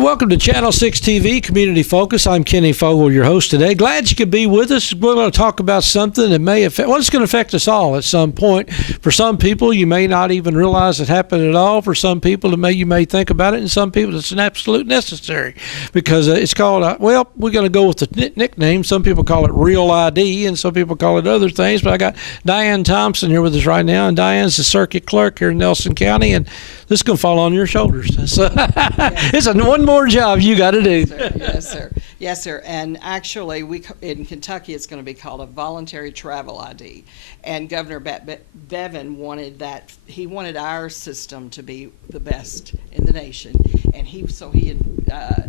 welcome to Channel 6 TV, Community Focus. I'm Kenny Fogle, your host today. Glad you could be with us. We're going to talk about something that may affect, well, it's going to affect us all at some point. For some people, you may not even realize it happened at all. For some people, you may think about it, and some people, it's an absolute necessary because it's called, we're going to go with the nickname. Some people call it Real ID, and some people call it other things, but I got Diane Thompson here with us right now, and Diane's the circuit clerk here in Nelson County, and this is going to fall on your shoulders. So it's one more job you got to do. Yes, sir. Yes, sir. And actually, in Kentucky, it's going to be called a voluntary travel ID. And Governor Bevin wanted that. He wanted our system to be the best in the nation, and he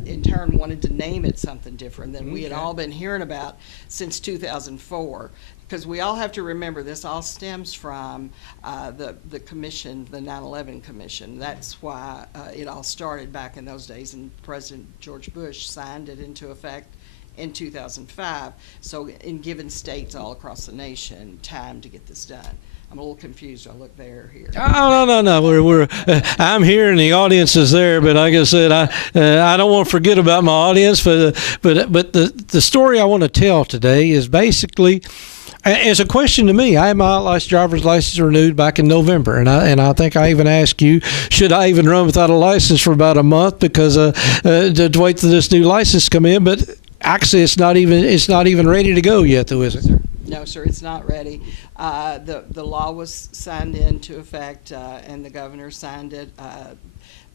in turn wanted to name it something different than we had all been hearing about since 2004. Because we all have to remember this all stems from the commission, the 9/11 Commission. That's why it all started back in those days, and President George Bush signed it into effect in 2005. So in given states all across the nation, time to get this done. I'm a little confused. I look there, here. Oh, no. We're I'm here and the audience is there, but like I said, I don't want to forget about my audience. But the story I want to tell today is basically. It's a question to me. I had my driver's license renewed back in November, and I think I even asked you, should I even run without a license for about a month because to wait for this new license to come in? But actually, it's not even ready to go yet, though, is it? No, sir, it's not ready. The law was signed into effect, and the governor signed it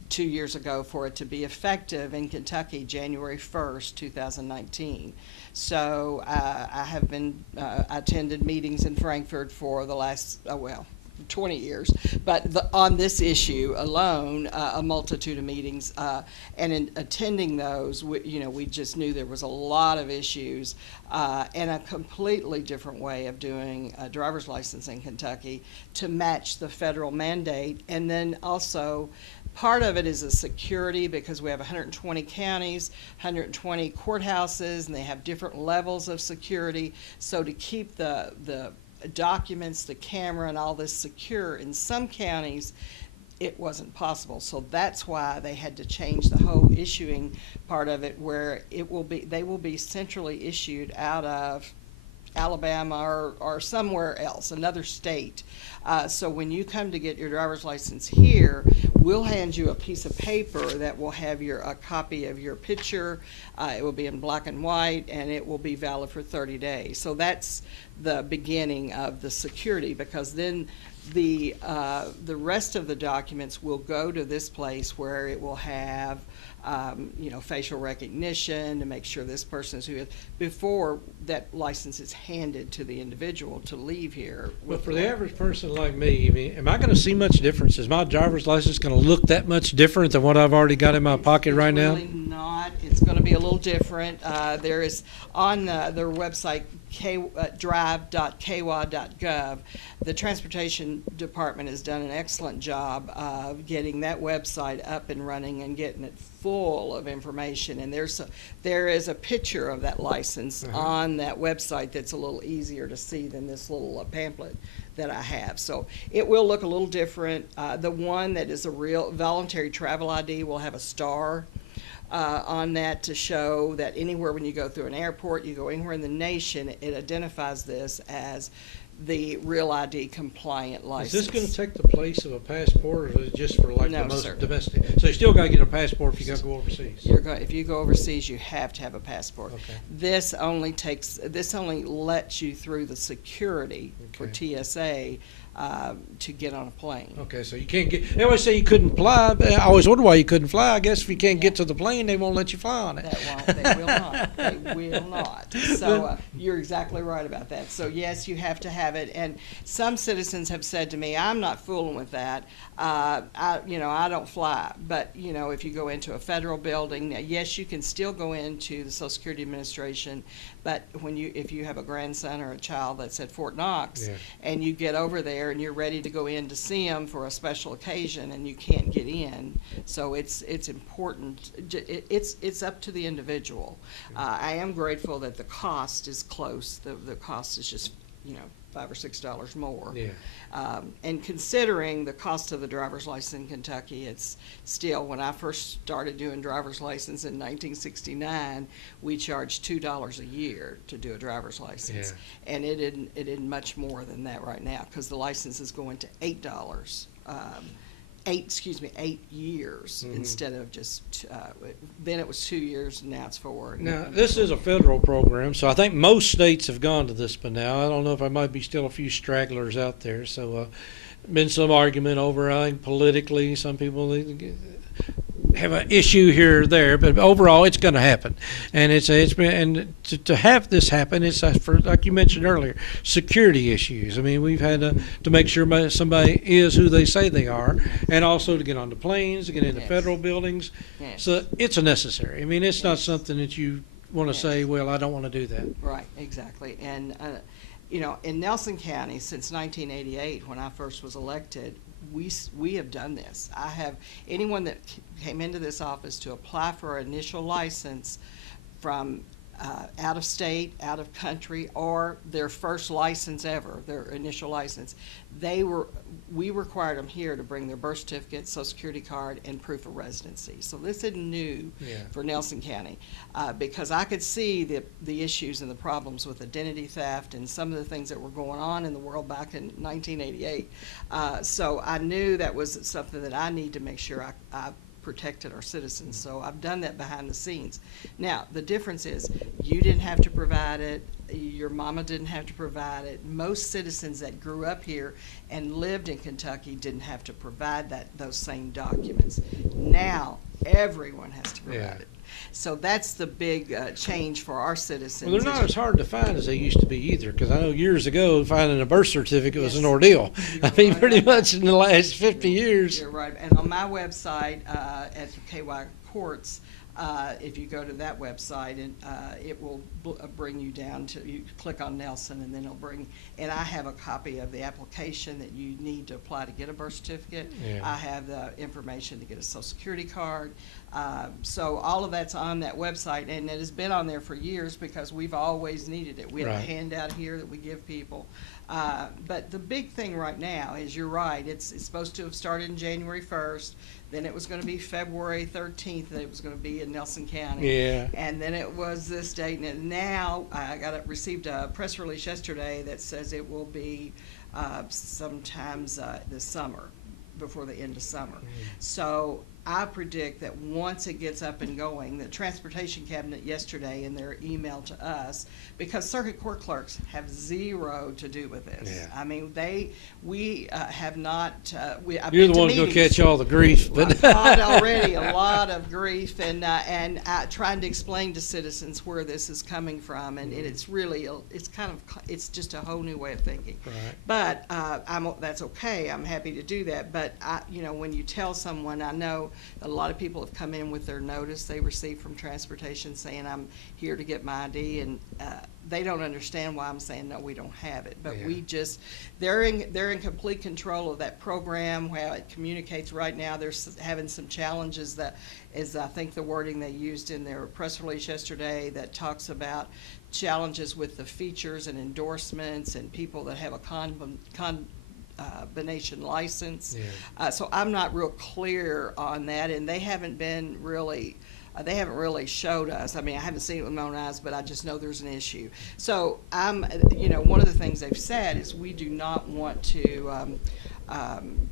2 years ago for it to be effective in Kentucky January 1st, 2019. So I have been attended meetings in Frankfurt for the last 20 years, but on this issue alone, a multitude of meetings, and in attending those, we just knew there was a lot of issues, and a completely different way of doing a driver's license in Kentucky to match the federal mandate. And then also part of it is a security, because we have 120 counties, 120 courthouses, and they have different levels of security. So to keep the documents, the camera, and all this secure in some counties, it wasn't possible. So that's why they had to change the whole issuing part of it, where they will be centrally issued out of Alabama or somewhere else, another state. So when you come to get your driver's license here, we'll hand you a piece of paper that will have a copy of your picture. It will be in black and white, and it will be valid for 30 days. So that's the beginning of the security, because then the rest of the documents will go to this place where it will have facial recognition to make sure this person is who is, before that license is handed to the individual to leave here. But for the average person like me, I mean, am I going to see much difference? Is my driver's license going to look that much different than what I've already got in my pocket right now? It's really not. It's going to be a little different. There is on their website, drive.kwa.gov. The Transportation Department has done an excellent job of getting that website up and running and getting it full of information. And there is a picture of that license on that website that's a little easier to see than this little pamphlet that I have. So it will look a little different. The one that is a real voluntary travel ID will have a star on that to show that anywhere when you go through an airport, you go anywhere in the nation, it identifies this as the Real ID compliant license. Is this going to take the place of a passport, or is it just for No, the most sir. domestic? So you still got to get a passport if you got to go overseas. If you go overseas, you have to have a passport. Okay. This only lets you through the security for TSA to get on a plane. Okay, so you can't get. They always say you couldn't fly. But I always wonder why you couldn't fly. I guess if you can't get to the plane, they won't let you fly on it. They will not. They will not. So you're exactly right about that. So yes, you have to have it. And some citizens have said to me, "I'm not fooling with that. I don't fly." But if you go into a federal building, now, yes, you can still go into the Social Security Administration. But if you have a grandson or a child that's at Fort Knox, and you get over there and you're ready to go in to see them for a special occasion and you can't get in, so it's important. It's up to the individual. I am grateful that the cost is close. The cost is just $5 or $6 more. Yeah. And considering the cost of the driver's license in Kentucky, it's still, when I first started doing driver's license in 1969, we charged $2 a year to do a driver's license. Yeah. And it isn't much more than that right now, because the license is going to $8. 8 years instead of just, then it was 2 years, and now it's 4. Now, this is a federal program, so I think most states have gone to this by now. I don't know if there might be still a few stragglers out there. So, been some argument over, I think, politically. Some people have an issue here or there, but overall, it's going to happen. And to have this happen, it's for, like you mentioned earlier, security issues. I mean, we've had to make sure somebody is who they say they are, and also to get on the planes, to get into federal buildings. Yes. So it's a necessary. I mean, it's not something that you want to say, well, I don't want to do that. Right, exactly. And in Nelson County, since 1988, when I first was elected, we have done this. I have anyone that came into this office to apply for an initial license from out of state, out of country, or their first license ever, their initial license, we required them here to bring their birth certificate, social security card, and proof of residency. So this isn't new for Nelson County, because I could see the issues and the problems with identity theft and some of the things that were going on in the world back in 1988. So I knew that was something that I need to make sure I protected our citizens. So I've done that behind the scenes. Now, the difference is you didn't have to provide it. Your mama didn't have to provide it. Most citizens that grew up here and lived in Kentucky didn't have to provide those same documents. Now, everyone has to provide it. So that's the big change for our citizens. Well, they're not as hard to find as they used to be either, because I know years ago finding a birth certificate was an ordeal. I mean, right pretty about much in the last 50 years. You're right. And on my website at KY Courts, if you go to that website, and it will bring you down to, you click on Nelson, and then it'll bring, and I have a copy of the application that you need to apply to get a birth certificate. Yeah. I have the information to get a social security card. So all of that's on that website, and it has been on there for years because we've always needed it. We have a handout here that we give people. But the big thing right now is, you're right, it's supposed to have started in January 1st. Then it was going to be February 13th that it was going to be in Nelson County. Yeah. And then it was this date. And now I received a press release yesterday that says it will be sometimes this summer, before the end of summer. So I predict that once it gets up and going, the Transportation Cabinet yesterday in their email to us, because circuit court clerks have zero to do with this. Yeah. I mean, we have not. You're the one who's going to catch all the grief, but already a lot of grief, and trying to explain to citizens where this is coming from, and it's really it's just a whole new way of thinking. Right. But that's okay. I'm happy to do that. But when you tell someone, I know a lot of people have come in with their notice they received from transportation saying, I'm here to get my ID, and they don't understand why I'm saying, no, we don't have it. But they're in complete control of that program, how it communicates right now. They're having some challenges that is, I think, the wording they used in their press release yesterday, that talks about challenges with the features and endorsements and people that have a combination license. So I'm not real clear on that, and they haven't been really showed us. I mean, I haven't seen it with my own eyes, but I just know there's an issue. So one of the things they've said is we do not want to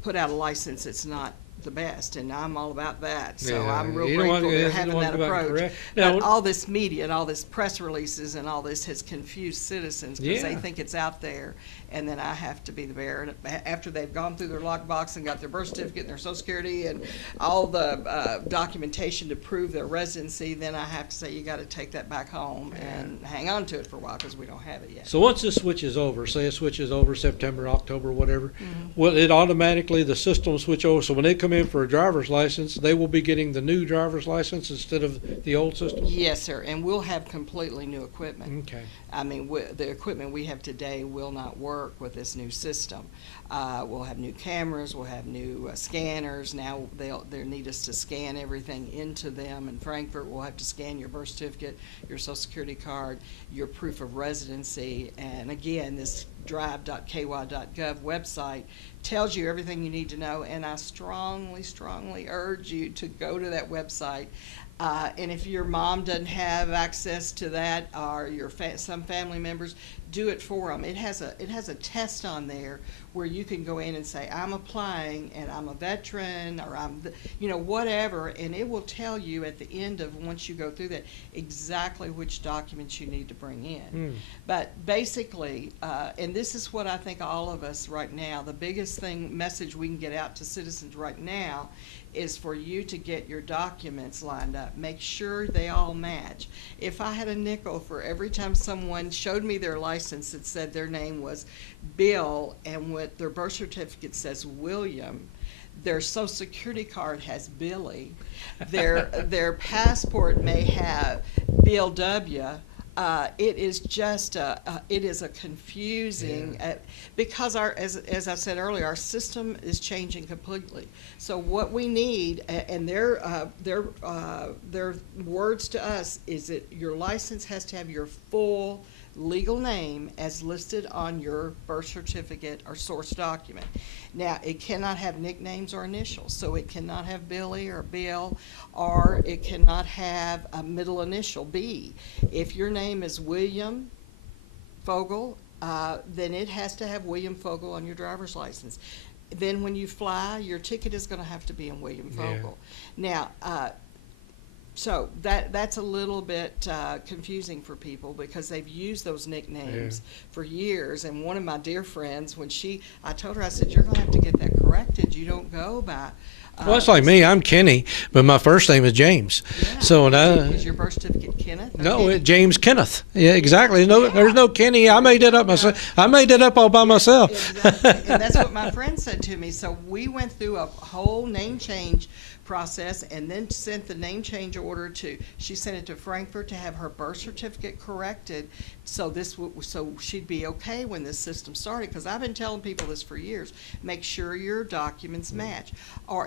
put out a license that's not the best, and I'm all about that. So I'm real grateful they're having that approach. But all this media and all this press releases and all this has confused citizens because they think it's out there, and then I have to be the bearer. And after they've gone through their lockbox and got their birth certificate and their social security and all the documentation to prove their residency, then I have to say, you got to take that back home and hang on to it for a while because we don't have it yet. So once this switches over, say it switches over September, October, whatever, will it automatically, the system will switch over? So when they come in for a driver's license, they will be getting the new driver's license instead of the old system? Yes, sir, and we'll have completely new equipment. Okay. I mean, the equipment we have today will not work with this new system. We'll have new cameras, we'll have new scanners. Now they'll need us to scan everything into them. In Frankfurt, we'll have to scan your birth certificate, your social security card, your proof of residency, and again, drive.ky.gov website tells you everything you need to know, and I strongly urge you to go to that website. And if your mom doesn't have access to that, or some family members, do it for them. It has a test on there where you can go in and say, I'm applying and I'm a veteran, or whatever, and it will tell you at the end of, once you go through that, exactly which documents you need to bring in. But basically, and this is what I think all of us right now, the biggest message we can get out to citizens right now is for you to get your documents lined up. Make sure they all match. If I had a nickel for every time someone showed me their license that said their name was Bill and what their birth certificate says William, their social security card has Billy, their passport may have Bill W., it is just it is a confusing because as I said earlier, our system is changing completely. So what we need, and their words to us, is that your license has to have your full legal name as listed on your birth certificate or source document. Now, it cannot have nicknames or initials, so it cannot have Billy or Bill, or it cannot have a middle initial, B. If your name is William Fogel, then it has to have William Fogel on your driver's license. Then when you fly, your ticket is going to have to be in William Fogel. Now, so that's a little bit confusing for people because they've used those nicknames for years. And one of my dear friends, I told her, I said, you're going to have to get that corrected. You don't go by. Well, it's like me. I'm Kenny, but my first name is James. Yeah. So is your birth certificate Kenneth? No, James Kenneth. Yeah, exactly. No, there's no Kenny. I made it up myself. I made it up all by myself. Exactly. And that's what my friend said to me. So we went through a whole name change process and then sent the name change order she sent it to Frankfurt to have her birth certificate corrected so she'd be okay when this system started, because I've been telling people this for years. Make sure your documents match.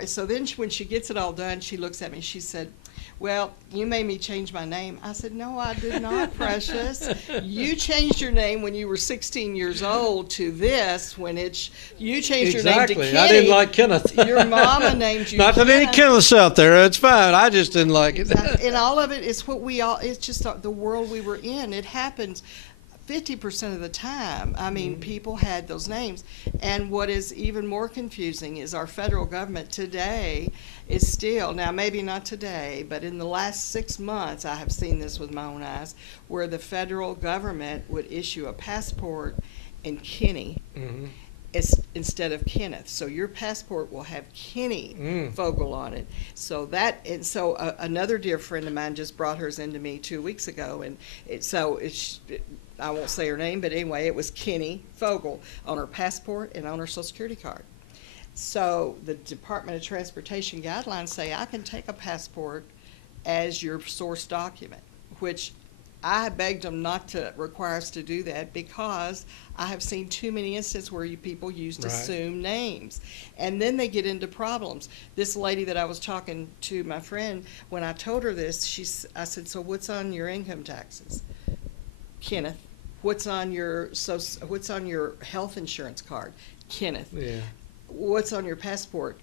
So then when she gets it all done, she looks at me, she said, well, you made me change my name. I said, no, I did not, precious. You changed your name when you were 16 years old to this, when you changed your name to Kenny. I didn't like Kenneth. Your mama named you Not that any Kenneths out there. It's fine. I just didn't like it. Exactly. And all of it is it's just the world we were in. It happens 50% of the time. I mean, people had those names. And what is even more confusing is our federal government today is still, now maybe not today, but in the last 6 months, I have seen this with my own eyes, where the federal government would issue a passport in Kenny instead of Kenneth. So your passport will have Kenny Fogel on it. So another dear friend of mine just brought hers into me 2 weeks ago, and I won't say her name, but anyway, it was Kenny Fogel on her passport and on her Social Security card. So the Department of Transportation guidelines say I can take a passport as your source document, which I begged them not to require us to do that because I have seen too many instances where people used assumed names. And then they get into problems. This lady that I was talking to, my friend, when I told her this, I said, so what's on your income taxes? Kenneth. What's on your health insurance card? Kenneth. Yeah. What's on your passport?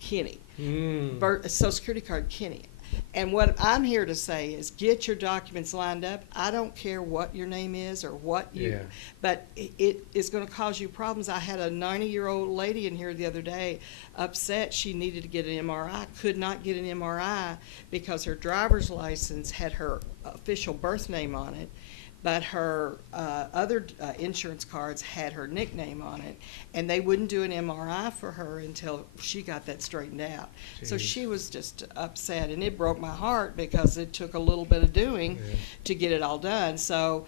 Kenny. Social Security card? Kenny. And what I'm here to say is get your documents lined up. I don't care what your name is or but it is going to cause you problems. I had a 90-year-old lady in here the other day upset. She needed to get an MRI, could not get an MRI because her driver's license had her official birth name on it, but her other insurance cards had her nickname on it, and they wouldn't do an MRI for her until she got that straightened out. Jeez. So she was just upset, and it broke my heart because it took a little bit of doing to get it all done. So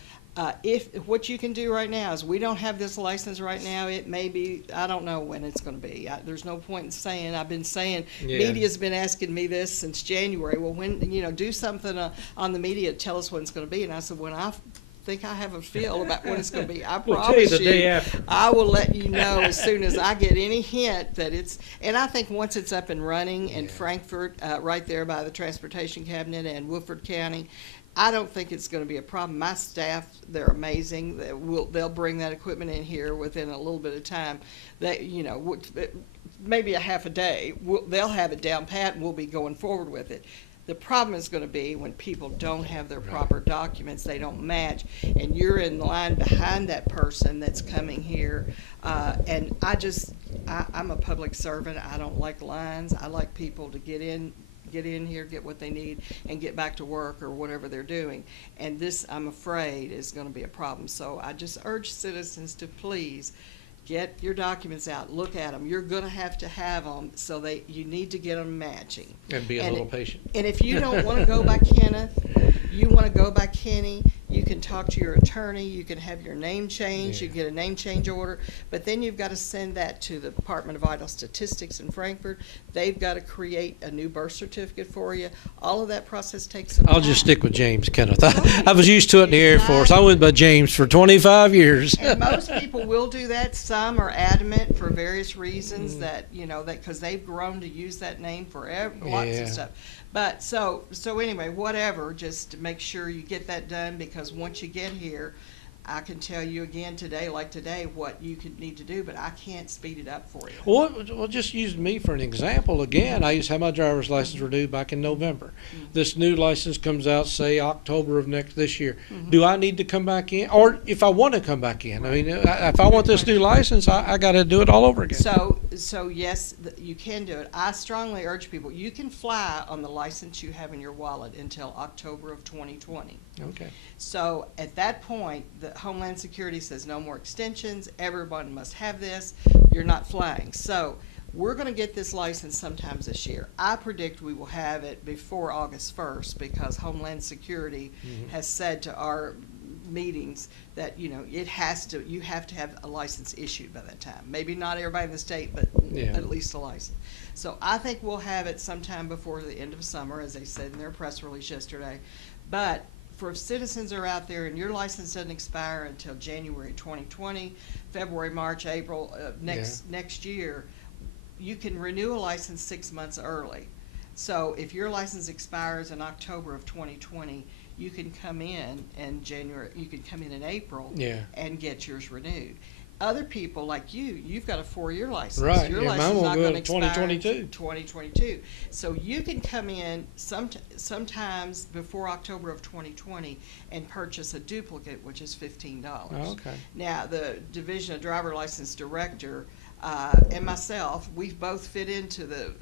if what you can do right now is, we don't have this license right now. It may be, I don't know when it's going to be. There's no point in saying. I've been saying, media's been asking me this since January. Well, when do something on the media, tell us when it's going to be. And I said, when I think I have a feel about what it's going to be. I We'll tell you promise the day after. I will let you know as soon as I get any hint that it's, and I think once it's up and running in Frankfurt, right there by the Transportation Cabinet and Woodford County, I don't think it's going to be a problem. My staff, they're amazing. They'll bring that equipment in here within a little bit of time. Maybe a half a day. They'll have it down pat, and we'll be going forward with it. The problem is going to be when people don't have their proper documents, they don't match, and you're in line behind that person that's coming here. And I'm a public servant. I don't like lines. I like people to get in here, get what they need, and get back to work or whatever they're doing. And this, I'm afraid, is going to be a problem. So I just urge citizens to please get your documents out, look at them. You're going to have them, so you need to get them matching. And be a little patient. And if you don't want to go by Kenneth, you want to go by Kenny, you can talk to your attorney, you can have your name changed, you can get a name change order, but then you've got to send that to the Department of Vital Statistics in Frankfurt. They've got to create a new birth certificate for you. All of that process takes some time. I'll just stick with James, Kenneth. I was used to it in the Air Force. I went by James for 25 years. And most people will do that. Some are adamant for various reasons that because they've grown to use that name for lots of stuff. But so anyway, whatever, just make sure you get that done, because once you get here, I can tell you again today, what you could need to do, but I can't speed it up for you. Well, just use me for an example again. I used to have my driver's license renewed back in November. This new license comes out, say, October of this year. Do I need to come back in? Or if I want to come back in, I mean, if I want this new license, I got to do it all over again. So yes, you can do it. I strongly urge people, you can fly on the license you have in your wallet until October of 2020. Okay. So at that point, the Homeland Security says no more extensions. Everyone must have this. You're not flying. So we're going to get this license sometime this year. I predict we will have it before August 1st, because Homeland Security has said to our meetings that you have to have a license issued by that time. Maybe not everybody in the state, but at least a license. So I think we'll have it sometime before the end of summer, as they said in their press release yesterday. But for citizens who are out there and your license doesn't expire until January 2020, February, March, April next year, you can renew a license 6 months early. So if your license expires in October of 2020, you can come in January. You can come in April and get yours renewed. Other people like you've got a 4-year license. Right. Your license is not going to expire 2022. 2022. So you can come in sometimes before October of 2020 and purchase a duplicate, which is $15. Oh, okay. Now, the Division of Driver License Director and myself, we both fit into the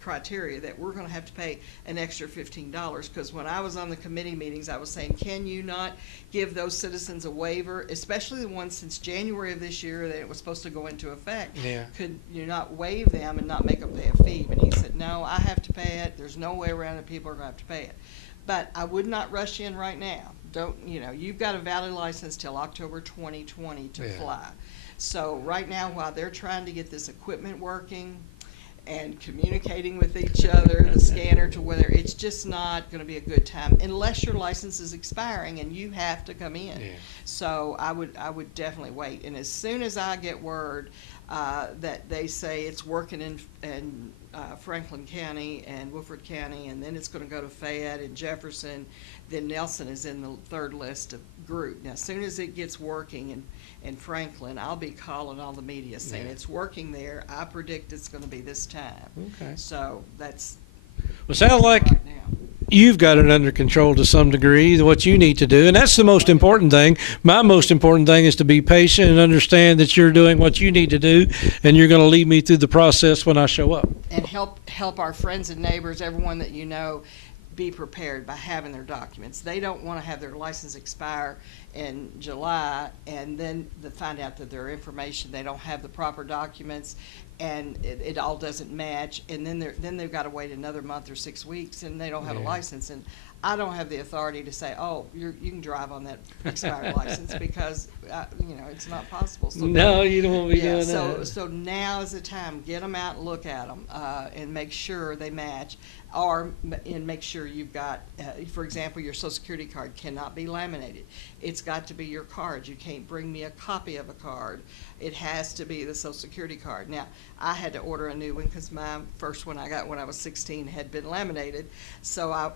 criteria that we're going to have to pay an extra $15, because when I was on the committee meetings, I was saying, can you not give those citizens a waiver, especially the ones since January of this year that it was supposed to go into effect? Could you not waive them and not make them pay a fee? And he said, no, I have to pay it. There's no way around it. People are going to have to pay it. But I would not rush in right now. You've got a valid license till October 2020 to fly. So right now, while they're trying to get this equipment working and communicating with each other, the scanner to whether, it's just not going to be a good time unless your license is expiring and you have to come in. So I would definitely wait. And as soon as I get word that they say it's working in Franklin County and Woodford County, and then it's going to go to Fayette and Jefferson, then Nelson is in the third list of group. Now, as soon as it gets working in Franklin, I'll be calling all the media saying it's working there. I predict it's going to be this time. Okay. So that's. Well, sounds like right now you've got it under control to some degree, what you need to do, and that's the most important thing. My most important thing is to be patient and understand that you're doing what you need to do, and you're going to lead me through the process when I show up. And help our friends and neighbors, everyone that you know, be prepared by having their documents. They don't want to have their license expire in July and then find out that their information, they don't have the proper documents, and it all doesn't match, and then they've got to wait another month or 6 weeks, and they don't have a license. And I don't have the authority to say, oh, you can drive on that expired license, because it's not possible. So no, you don't want to be doing that. So now is the time. Get them out and look at them, and make sure they match, and make sure you've got, for example, your Social Security card cannot be laminated. It's got to be your card. You can't bring me a copy of a card. It has to be the Social Security card. Now, I had to order a new one because my first one I got when I was 16 had been laminated, so I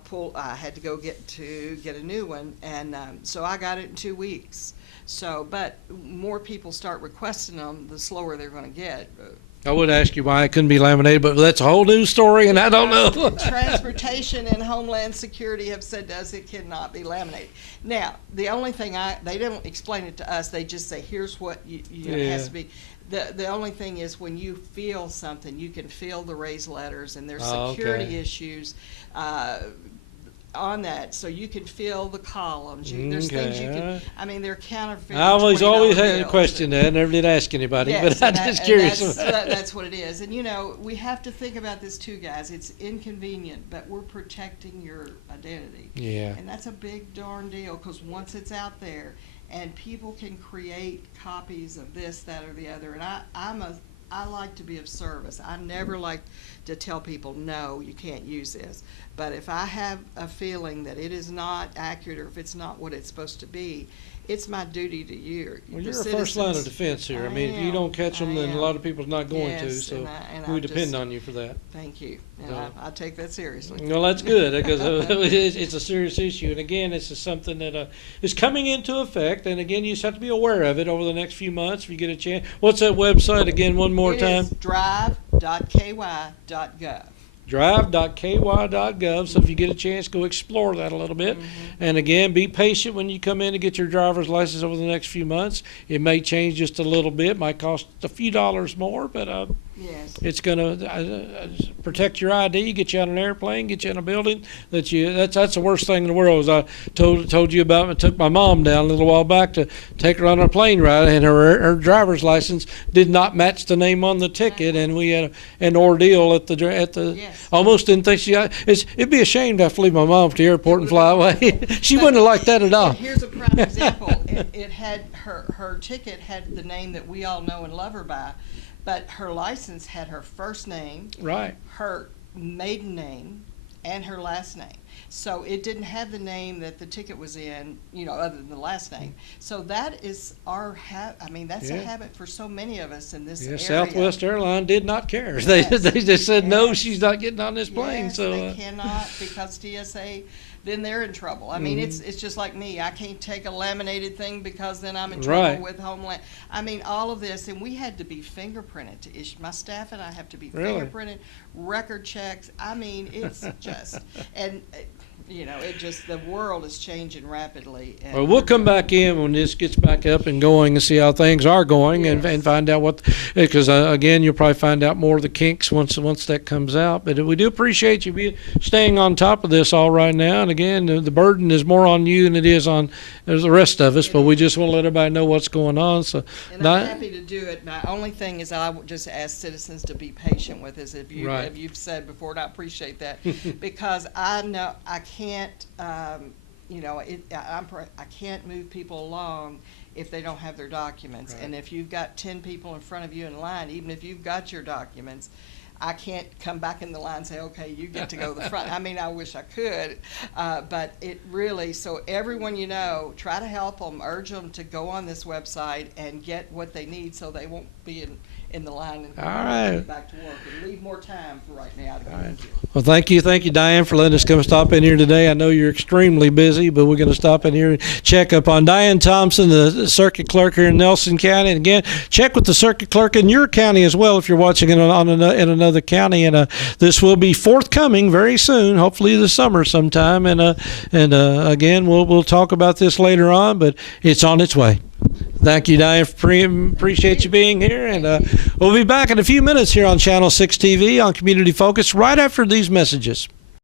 had to go get a new one, and so I got it in 2 weeks. So, but more people start requesting them, the slower they're going to get. I would ask you why it couldn't be laminated, but that's a whole new story, and I don't know. Transportation and Homeland Security have said to us it cannot be laminated. Now, the only thing they don't explain it to us. They just say, here's what it has to be. The only thing is, when you feel something, you can feel the raised letters, and there's security issues on that, so you can fill the columns. There's things you can. I mean, they're counterfeit. I always had a question that I never did ask anybody, yes, but I'm just curious. That's what it is. And we have to think about this too, guys. It's inconvenient, but we're protecting your identity. Yeah. And that's a big darn deal, because once it's out there, and people can create copies of this, that, or the other. And I like to be of service. I never like to tell people, no, you can't use this. But if I have a feeling that it is not accurate, or if it's not what it's supposed to be, it's my duty to you. Well, you're a first line of defense here. I mean, if you don't catch them, then a lot of people's not going to. So we depend on you for that. Thank you. And I take that seriously. Well, that's good, because it's a serious issue. And again, this is something that is coming into effect. And again, you just have to be aware of it over the next few months if you get a chance. What's that website again, one more time? It is drive.ky.gov. drive.ky.gov. So if you get a chance, go explore that a little bit. And again, be patient when you come in to get your driver's license over the next few months. It may change just a little bit, might cost a few dollars more, but it's going to protect your ID, get you on an airplane, get you in a building. That's the worst thing in the world. As I told you about, I took my mom down a little while back to take her on a plane ride, and her driver's license did not match the name on the ticket, and we had an ordeal at the almost didn't think it'd be a shame to have to leave my mom to the airport and fly away. She wouldn't have liked that at all. Here's a prime example. It had her ticket had the name that we all know and love her by, but her license had her first name, right, her maiden name, and her last name. So it didn't have the name that the ticket was in, other than the last name. So that is our that's a habit for so many of us in this area. Southwest Airlines did not care. They just said, no, she's not getting on this plane. Yes, so they cannot, because TSA, then they're in trouble. I mean, it's just like me. I can't take a laminated thing, because then I'm in trouble with Homeland. I mean, all of this, and we had to be fingerprinted to issue. My staff and I have to be fingerprinted, record checks. I mean, it's just, and the world is changing rapidly. Well, we'll come back in when this gets back up and going and see how things are going, and find out because again, you'll probably find out more of the kinks once that comes out. But we do appreciate you staying on top of this all right now. And again, the burden is more on you than it is on the rest of us, but we just want to let everybody know what's going on. So, and I'm happy to do it. My only thing is, I would just ask citizens to be patient with us, if you've said before, and I appreciate that, because I know I can't, I can't move people along if they don't have their documents. Right. And if you've got 10 people in front of you in line, even if you've got your documents, I can't come back in the line and say, okay, you get to go to the front. I mean, I wish I could, but it really, so everyone try to help them, urge them to go on this website and get what they need, so they won't be in the line and get back to work, and leave more time for right now. All right. Well, thank you, Diane, for letting us come stop in here today. I know you're extremely busy, but we're going to stop in here and check up on Diane Thompson, the circuit clerk here in Nelson County. And again, check with the circuit clerk in your county as well if you're watching it in another county. And this will be forthcoming very soon, hopefully this summer sometime. And again, we'll talk about this later on, but it's on its way. Thank you, Diane. Appreciate you being here. And we'll be back in a few minutes here on Channel 6 TV on Community Focus right after these messages.